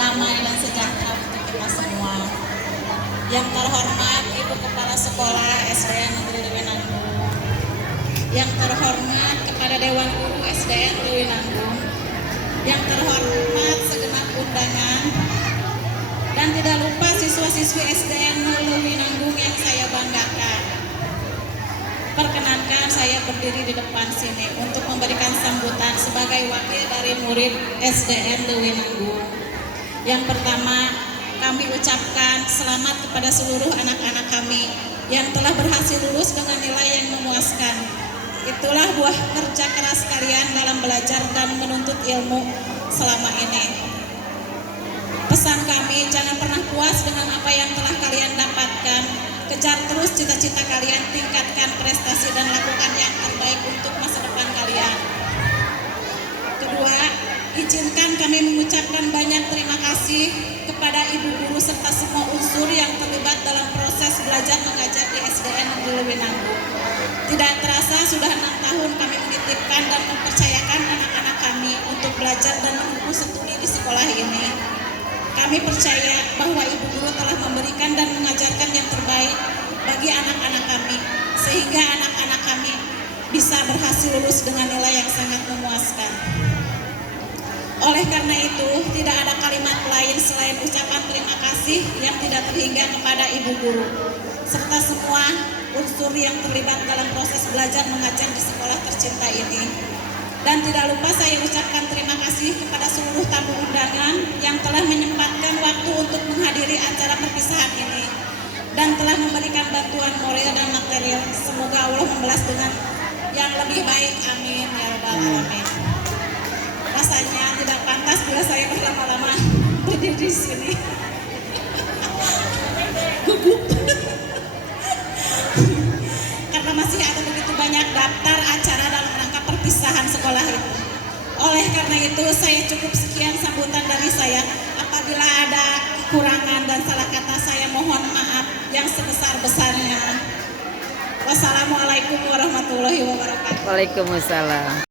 damai dan sejahtera untuk kita semua. Yang terhormat Ibu Kepala Sekolah SDN Negeri Lewi Nanggung, yang terhormat kepada Dewan Guru SDN Lewi Nanggung, yang terhormat segenap undangan, dan tidak lupa siswa-siswi SDN Lewi Nanggung yang saya banggakan. Perkenankan saya berdiri di depan sini untuk memberikan sambutan sebagai wakil dari murid SDN Lewi Nanggung. Yang pertama, kami ucapkan selamat kepada seluruh anak-anak kami yang telah berhasil lulus dengan nilai yang memuaskan. Itulah buah kerja keras kalian dalam belajar dan menuntut ilmu selama ini. Pesan kami, jangan pernah puas dengan apa yang telah kalian dapatkan. Kejar terus cita-cita kalian, tingkatkan prestasi dan lakukan yang terbaik untuk masa depan kalian. Kedua, izinkan kami mengucapkan banyak terima kasih kepada ibu guru serta semua unsur yang terlibat dalam proses belajar mengajar di SDN Negeri Lewi Nanggung. Tidak terasa sudah 6 tahun kami menitipkan dan mempercayakan anak-anak kami untuk belajar dan menempuh studi di sekolah ini. Kami percaya bahwa ibu guru telah memberikan dan mengajarkan yang terbaik bagi anak-anak kami, sehingga anak-anak kami bisa berhasil lulus dengan nilai yang sangat memuaskan. Oleh karena itu, tidak ada kalimat lain selain ucapan terima kasih yang tidak terhingga kepada ibu guru, serta semua unsur yang terlibat dalam proses belajar mengajar di sekolah tercinta ini. Dan tidak lupa saya ucapkan terima kasih kepada seluruh tamu undangan yang telah menyempatkan waktu untuk menghadiri acara perpisahan ini dan telah memberikan bantuan moral dan material. Semoga Allah membalas dengan yang lebih baik. Amin ya rabbal alamin. Rasanya tidak pantas bila saya berlama-lama berdiri di sini. Gugup. Karena masih ada begitu banyak daftar acara dalam rangka perpisahan sekolah itu. Oleh karena itu saya cukup sekian sambutan dari saya. Apabila ada kekurangan dan salah kata, saya mohon maaf yang sebesar-besarnya. Wassalamualaikum warahmatullahi wabarakatuh. Waalaikumsalam.